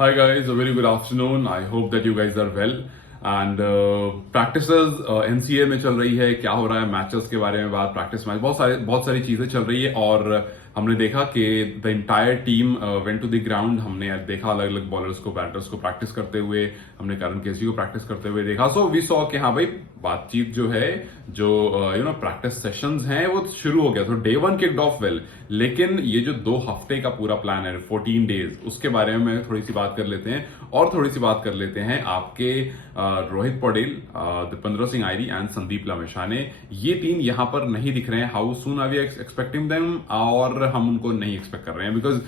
Hi guys, a very good afternoon. I hope that you guys are well. And practices NCA में चल रही है, क्या हो रहा है मैचेस के बारे में बात, प्रैक्टिस मैच बहुत सारी चीजें चल रही है। और हमने देखा कि the entire team went to the ground. हमने देखा अलग अलग बॉलर्स को, बैटर्स को प्रैक्टिस करते हुए, हमने करण केसी को प्रैक्टिस करते हुए देखा। सो वी सॉ कि हाँ भाई, बातचीत जो है, जो प्रैक्टिस सेशंस हैं वो शुरू हो गया। तो डे 1 किक्ड ऑफ वेल, लेकिन ये जो 2 हफ्ते का पूरा प्लान है, 14 डेज, उसके बारे में थोड़ी सी बात कर लेते हैं। और थोड़ी सी बात कर लेते हैं आपके रोहित पटेल, दीपेंद्र सिंह आयरी एंड संदीप लमेशाने। ये 3 यहां पर नहीं दिख रहे हैं। How soon are we expecting them, और हम उनको नहीं एक्सपेक्ट कर रहे हैं बिकॉज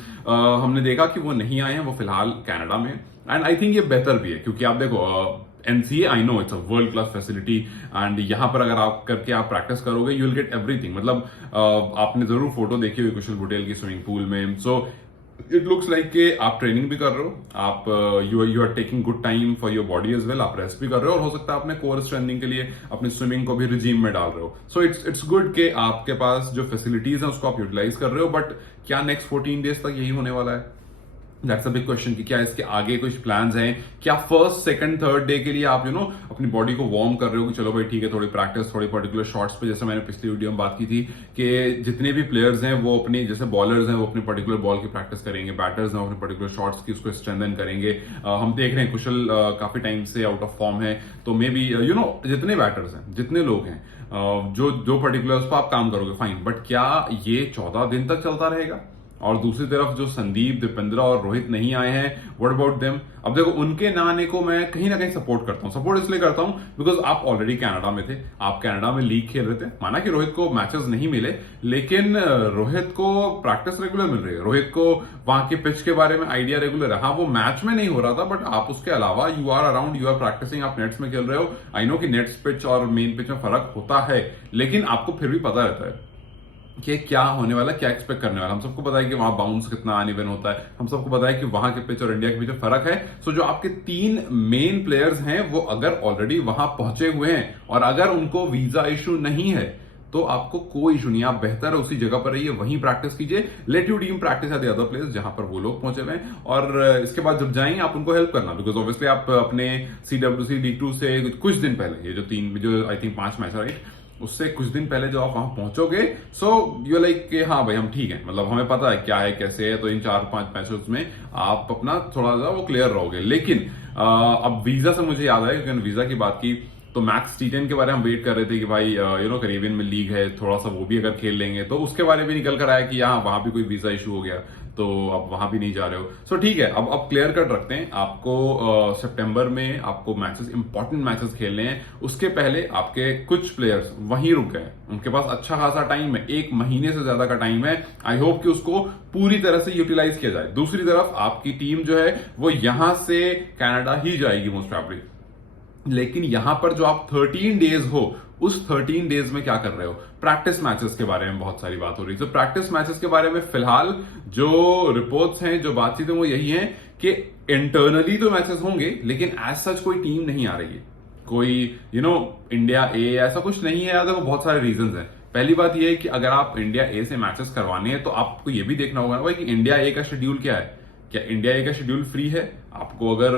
हमने देखा कि वो नहीं आए हैं, वो फिलहाल कनाडा में। एंड आई थिंक ये बेहतर भी है, क्योंकि आप देखो NCA, I know it's a world class facility, and यहां पर अगर आप करके आप प्रैक्टिस करोगे यू विल गेट एवरीथिंग। मतलब आपने जरूर फोटो देखी हुई कुशल बुटेल की स्विमिंग पूल में। सो इट लुक्स लाइक कि आप ट्रेनिंग भी कर रहे हो, आप you are taking good time for your body as well, आप रेस्ट भी कर रहे हो, और हो सकता है अपने कोर स्ट्रेंथनिंग के लिए अपनी स्विमिंग को भी रिजीम में डाल रहे हो। सो इट्स गुड कि आपके पास जो फैसिलिटीज हैं उसको आप यूटिलाइज कर रहे हो। बट क्या नेक्स्ट 14 डेज तक यही होने वाला है? दैट्स अ बिग क्वेश्चन कि क्या इसके आगे कुछ प्लान्स हैं? क्या फर्स्ट, सेकंड, थर्ड डे के लिए आप अपनी बॉडी को वार्म कर रहे हो कि चलो भाई ठीक है, थोड़ी प्रैक्टिस, थोड़ी पर्टिकुलर शॉट्स पे, जैसे मैंने पिछली वीडियो में बात की थी कि जितने भी प्लेयर्स हैं वो अपनी, जैसे बॉलर्स हैं वो अपनी पर्टिकुलर बॉल की प्रैक्टिस करेंगे, बैटर्स हैं वो अपने पर्टिकुलर शॉट्स की उसको स्ट्रेंथन करेंगे। हम देख रहे हैं कुशल काफी टाइम से आउट ऑफ फॉर्म है, तो मे बी जितने बैटर्स हैं, जितने लोग हैं, जो पर्टिकुलर उस पर आप काम करोगे फाइन, बट क्या ये 14 दिन तक चलता रहेगा? और दूसरी तरफ जो संदीप, दीपेंद्र और रोहित नहीं आए हैं, व्हाट अबाउट देम? अब देखो, उनके ना आने को मैं कहीं ना कहीं सपोर्ट करता हूं। सपोर्ट इसलिए करता हूं बिकॉज आप ऑलरेडी कनाडा में थे, आप कनाडा में लीग खेल रहे थे। माना कि रोहित को मैचेस नहीं मिले, लेकिन रोहित को प्रैक्टिस रेगुलर मिल रही है, रोहित को वहां के पिच के बारे में आइडिया रेगुलर है। हाँ, वो मैच में नहीं हो रहा था, बट आप उसके अलावा you are around, you are practicing, आप नेट्स में खेल रहे हो। आई नो कि नेट्स पिच और मेन पिच में फर्क होता है, लेकिन आपको फिर भी पता रहता है कि क्या होने वाला, क्या एक्सपेक्ट करने वाला। हम सबको पता है कि वहां बाउंस कितना अनइवन होता है, हम सबको पता है कि वहां के पिच और इंडिया के बीच फर्क है। सो जो आपके 3 मेन प्लेयर्स हैं वो अगर ऑलरेडी वहां पहुंचे हुए हैं और अगर उनको वीजा इशू नहीं है, तो आपको कोई इशू नहीं, आप बेहतर उसी जगह पर रहिए, वहीं प्रैक्टिस कीजिए। Let you team practice at the other place जहां पर वो लोग पहुंचे हुए हैं, और इसके बाद जब जाएंगे आप उनको हेल्प करना, बिकॉज ऑब्वियसली आप अपने CWC लीग 2 से कुछ दिन पहले, ये जो आई थिंक 5 मैच, राइट, उससे कुछ दिन पहले जब आप वहां पहुंचोगे, सो यू लाइक कि हाँ भाई हम ठीक है, मतलब हमें पता है क्या है कैसे है, तो इन 4-5 मैचेस में आप अपना थोड़ा सा वो क्लियर रहोगे। लेकिन अब वीजा से मुझे याद आया, क्योंकि वीजा की बात की, तो मैक्स T10 के बारे में हम वेट कर रहे थे कि भाई कैरेबियन में लीग है, थोड़ा सा वो भी अगर खेल लेंगे, तो उसके बारे में निकल कर आया कि यहाँ वहां भी कोई वीजा इशू हो गया, तो अब वहां भी नहीं जा रहे हो। सो ठीक है, अब क्लियर कट रखते हैं। आपको सितंबर में आपको मैचेस, इंपॉर्टेंट मैचेस खेलने हैं, उसके पहले आपके कुछ प्लेयर्स वहीं रुक गए, उनके पास अच्छा खासा टाइम है, 1 महीने से ज्यादा का टाइम है। आई होप कि उसको पूरी तरह से यूटिलाइज किया जाए। दूसरी तरफ आपकी टीम जो है वो यहां से कनाडा ही जाएगी मोस्ट प्रोबेबली, लेकिन यहां पर जो आप 13 डेज हो, उस 13 डेज में क्या कर रहे हो? प्रैक्टिस मैचेस के बारे में बहुत सारी बात हो रही है। तो प्रैक्टिस मैचेस के बारे में फिलहाल जो रिपोर्ट्स हैं, जो बातचीत है, वो यही है कि इंटरनली तो मैचेस होंगे, लेकिन एज सच कोई टीम नहीं आ रही है, कोई इंडिया ए ऐसा कुछ नहीं है। देखो, बहुत सारे रीजंस हैं। पहली बात यह है कि अगर आप इंडिया ए से मैचेस करवाने हैं, तो आपको यह भी देखना होगा भाई कि इंडिया ए का शेड्यूल क्या है। क्या इंडिया ए का शेड्यूल फ्री है? आपको अगर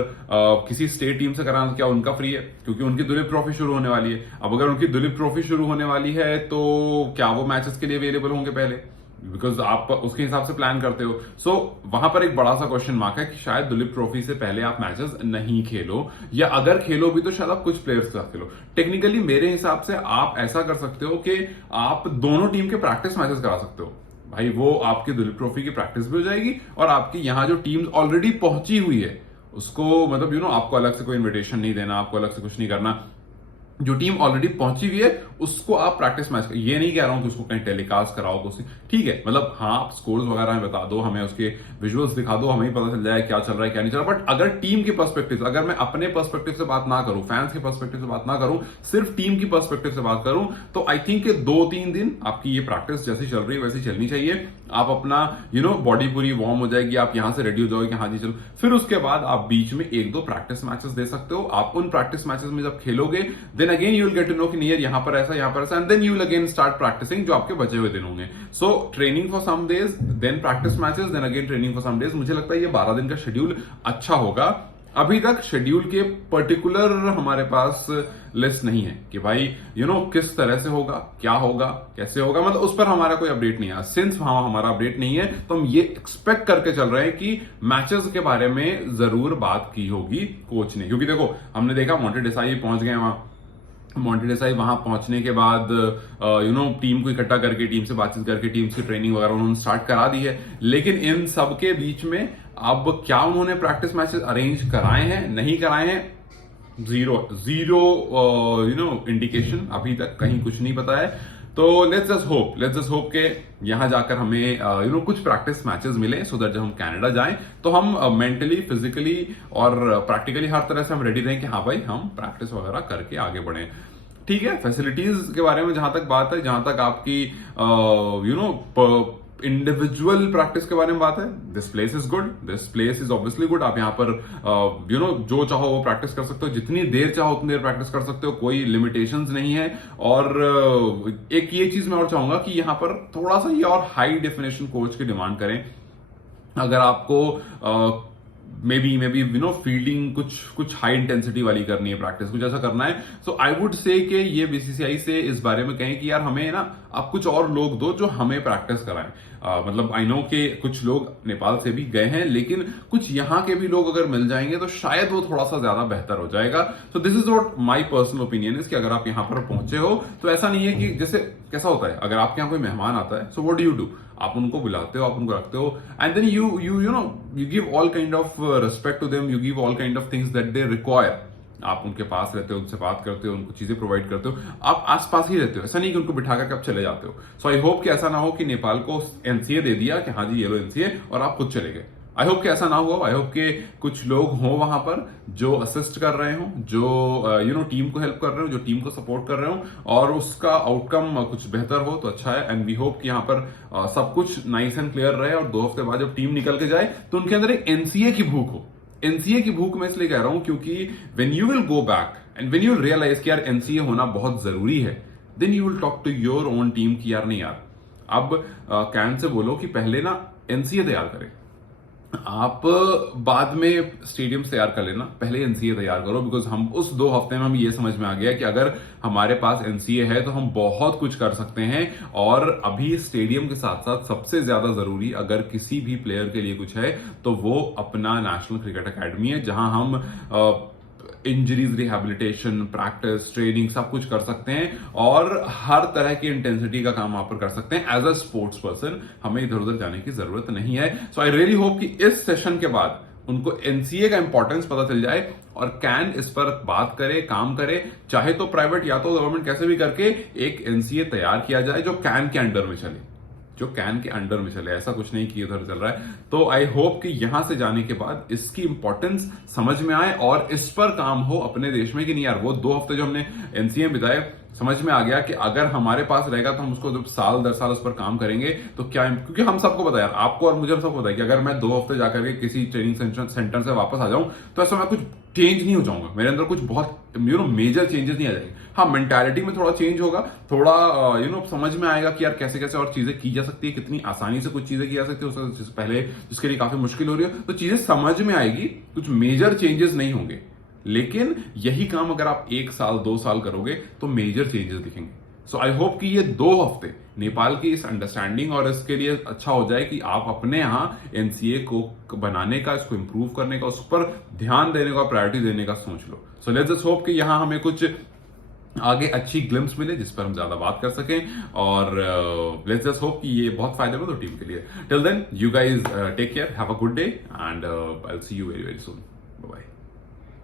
किसी स्टेट टीम से कराना, क्या उनका फ्री है? क्योंकि उनकी दुलीप ट्रॉफी शुरू होने वाली है। अब अगर उनकी दुलीप ट्रॉफी शुरू होने वाली है, तो क्या वो मैचेस के लिए अवेलेबल होंगे पहले? बिकॉज आप उसके हिसाब से प्लान करते हो। सो वहां पर एक बड़ा सा क्वेश्चन मार्क है कि शायद दुलीप ट्रॉफी से पहले आप मैचेस नहीं खेलो, या अगर खेलो भी तो शायद आप कुछ प्लेयर्स के साथ खेलो। टेक्निकली मेरे हिसाब से आप ऐसा कर सकते हो कि आप दोनों टीम के प्रैक्टिस मैचेस करा सकते हो। भाई वो आपकी दुलीप ट्रॉफी की प्रैक्टिस भी हो जाएगी, और आपकी यहां जो टीम ऑलरेडी पहुंची हुई है उसको, मतलब आपको अलग से कोई इन्विटेशन नहीं देना, आपको अलग से कुछ नहीं करना। जो टीम ऑलरेडी पहुंची हुई है उसको आप प्रैक्टिस मैच, ये नहीं कह रहा हूं कि उसको कहीं टेलीकास्ट कराओ, कुछ ठीक है, मतलब हाँ आप स्कोर्स वगैरह हमें बता दो, हमें उसके विजुअल्स दिखा दो, हमें पता चल जाए क्या चल रहा है क्या नहीं चल रहा। बट अगर टीम के पर्सपेक्टिव, अगर मैं अपने पर्सपेक्टिव से बात ना करूं, फैंस के पर्सपेक्टिव से बात ना करूं, सिर्फ टीम की पर्सपेक्टिव से बात करूं, तो आई थिंक 2-3 दिन आपकी ये प्रैक्टिस जैसी चल रही है वैसी चलनी चाहिए। आप अपना बॉडी पूरी वार्म हो जाएगी, आप यहां से रेडी हो जाओगे कि हाँ जी चलो, फिर उसके बाद आप बीच में 1-2 प्रैक्टिस मैचेस दे सकते हो। आप उन प्रैक्टिस मैचेस में जब खेलोगे, then again you will get to know कि नहीं यार यहाँ पर ऐसा, and then you will again start practicing जो आपके बचे हुए दिन होंगे. So training for some days, then practice matches, then again training for some days. मुझे लगता है ये 12 दिन का शेड्यूल अच्छा होगा. अभी तक शेड्यूल के पर्टिकुलर हमारे पास लिस्ट नहीं है कि भाई किस तरह से होगा, क्या होगा, कैसे होगा, मतलब उस पर हमारा कोई अपडेट नहीं है. सिंस हमारा अपडेट नहीं है तो हम ये एक्सपेक्ट करके चल रहे हैं कि मैचेस के बारे में जरूर बात की होगी कोच ने. क्योंकि देखो हमने देखा मॉन्टे डेसाई पहुंच गए वहां. मॉन्टे डेसाई वहां पहुंचने के बाद टीम को इकट्ठा करके, टीम से बातचीत करके, टीम की ट्रेनिंग वगैरह उन्होंने स्टार्ट करा दी है. लेकिन इन सब के बीच में अब क्या उन्होंने प्रैक्टिस मैचेस अरेंज कराए हैं, नहीं कराए हैं, जीरो इंडिकेशन. अभी तक कहीं कुछ नहीं पता है. तो लेट्स जस्ट होप के यहां जाकर हमें कुछ प्रैक्टिस मैचेस मिले, सो दैट जब हम कनाडा जाएं तो हम मेंटली, फिजिकली और प्रैक्टिकली हर तरह से हम रेडी रहें कि हाँ भाई हम प्रैक्टिस वगैरह करके आगे बढ़े. ठीक है, फैसिलिटीज के बारे में जहां तक बात है, जहां तक आपकी इंडिविजुअल प्रैक्टिस के बारे में बात है, this place is good, this place is obviously good. आप यहाँ पर जो चाहो वो प्रैक्टिस कर सकते हो, जितनी देर चाहो उतनी देर प्रैक्टिस कर सकते हो, कोई लिमिटेशंस नहीं है. और एक ये चीज मैं और चाहूंगा कि यहाँ पर थोड़ा सा ये और हाई डेफिनेशन कोच की डिमांड करें. अगर आपको मे बी फील्डिंग कुछ हाई इंटेंसिटी वाली करनी है, प्रैक्टिस कुछ ऐसा करना है, सो आई वुड से कि ये बीसीसीआई से इस बारे में कहें कि यार हमें ना आप कुछ और लोग दो जो हमें प्रैक्टिस कराएं. मतलब आई नो के कुछ लोग नेपाल से भी गए हैं, लेकिन कुछ यहाँ के भी लोग अगर मिल जाएंगे तो शायद वो थोड़ा सा ज्यादा बेहतर हो जाएगा. So this is what my personal opinion is कि अगर आप यहाँ पर पहुंचे हो तो ऐसा नहीं है कि जैसे कैसा होता है, अगर आपके यहाँ कोई मेहमान आता है, so what do you do, आप उनको बुलाते हो, आप उनको रखते हो, and then you give all kind of respect to them, you give all kind of things that they require. आप उनके पास रहते हो, उनसे बात करते हो, उनको चीजें प्रोवाइड करते हो, आप आसपास ही रहते हो. ऐसा नहीं कि उनको बिठा करके आप चले जाते हो. सो आई होप कि ऐसा ना हो कि नेपाल को एनसीए दे दिया कि हाँ जी ये लो एनसीए और आप खुद चले गए. आई होप कि ऐसा ना हुआ. आई होप कि कुछ लोग हों वहां पर जो असिस्ट कर रहे हो, जो टीम को हेल्प कर रहे हो, जो टीम को सपोर्ट कर रहे हो, और उसका आउटकम कुछ बेहतर हो तो अच्छा है. एंड वी होप कि यहाँ पर सब कुछ नाइस एंड क्लियर रहे और 2 हफ्ते बाद जब टीम निकल के जाए तो उनके अंदर एक एनसीए की भूख हो. एनसीए की भूख मैं इसलिए कह रहा हूं क्योंकि when you will go back and when you realize कि यार एनसीए होना बहुत जरूरी है, then you will talk to your own team कि यार नहीं यार अब कैन से बोलो कि पहले ना एनसीए तैयार करें. आप बाद में स्टेडियम तैयार कर लेना, पहले एनसीए तैयार करो. बिकॉज हम उस 2 हफ्ते में हमें ये समझ में आ गया कि अगर हमारे पास एनसीए है तो हम बहुत कुछ कर सकते हैं. और अभी स्टेडियम के साथ साथ सबसे ज्यादा जरूरी अगर किसी भी प्लेयर के लिए कुछ है तो वो अपना नेशनल क्रिकेट एकेडमी है, जहां हम इंजरीज रिहेबिलिटेशन, प्रैक्टिस, ट्रेनिंग सब कुछ कर सकते हैं और हर तरह की इंटेंसिटी का काम वहां पर कर सकते हैं. एज अ स्पोर्ट्स पर्सन हमें इधर उधर जाने की जरूरत नहीं है. सो आई रियली होप कि इस सेशन के बाद उनको एनसीए का इंपॉर्टेंस पता चल जाए और कैन इस पर बात करे, काम करे, चाहे तो प्राइवेट या तो गवर्नमेंट, कैसे भी करके एक एनसीए तैयार किया जाए जो कैन के अंडर में चले, जो कैन के अंडर में चले. ऐसा कुछ नहीं कि उधर चल रहा है. तो आई होप कि यहां से जाने के बाद इसकी इंपॉर्टेंस समझ में आए और इस पर काम हो अपने देश में कि नहीं यार वो 2 हफ्ते जो हमने एनसीए बिताए, समझ में आ गया कि अगर हमारे पास रहेगा तो हम उसको जब साल दर साल उस पर काम करेंगे तो क्या, क्योंकि हम सबको पता है यार, आपको और मुझे सबको पता है कि अगर मैं 2 हफ्ते जाकर के किसी ट्रेनिंग सेंटर से वापस आ जाऊं तो ऐसा मैं कुछ चेंज नहीं हो जाऊंगा, मेरे अंदर कुछ बहुत मेजर चेंजेस नहीं आ जाएंगे. हाँ, मेंटालिटी में थोड़ा चेंज होगा, थोड़ा समझ में आएगा कि यार कैसे कैसे और चीजें की जा सकती है, कितनी आसानी से कुछ चीजें की जा सकती है, उससे पहले जिसके लिए काफी मुश्किल हो रही है, तो चीजें समझ में आएगी. कुछ मेजर चेंजेस नहीं होंगे, लेकिन यही काम अगर आप 1 साल 2 साल करोगे तो मेजर चेंजेस दिखेंगे. सो आई होप कि ये 2 हफ्ते नेपाल की इस अंडरस्टैंडिंग और इसके लिए अच्छा हो जाए कि आप अपने यहाँ एनसीए को बनाने का, इसको इंप्रूव करने का, उस पर ध्यान देने का, प्रायोरिटी देने का सोच लो. सो लेट्स जस्ट होप कि यहाँ हमें कुछ आगे अच्छी ग्लिम्स मिले जिस पर हम ज्यादा बात कर सकें. और लेट्स जस्ट होप कि ये बहुत फायदेमंद हो टीम के लिए. Till then you guys take care, have a good day and I will see you very very soon. Bye bye.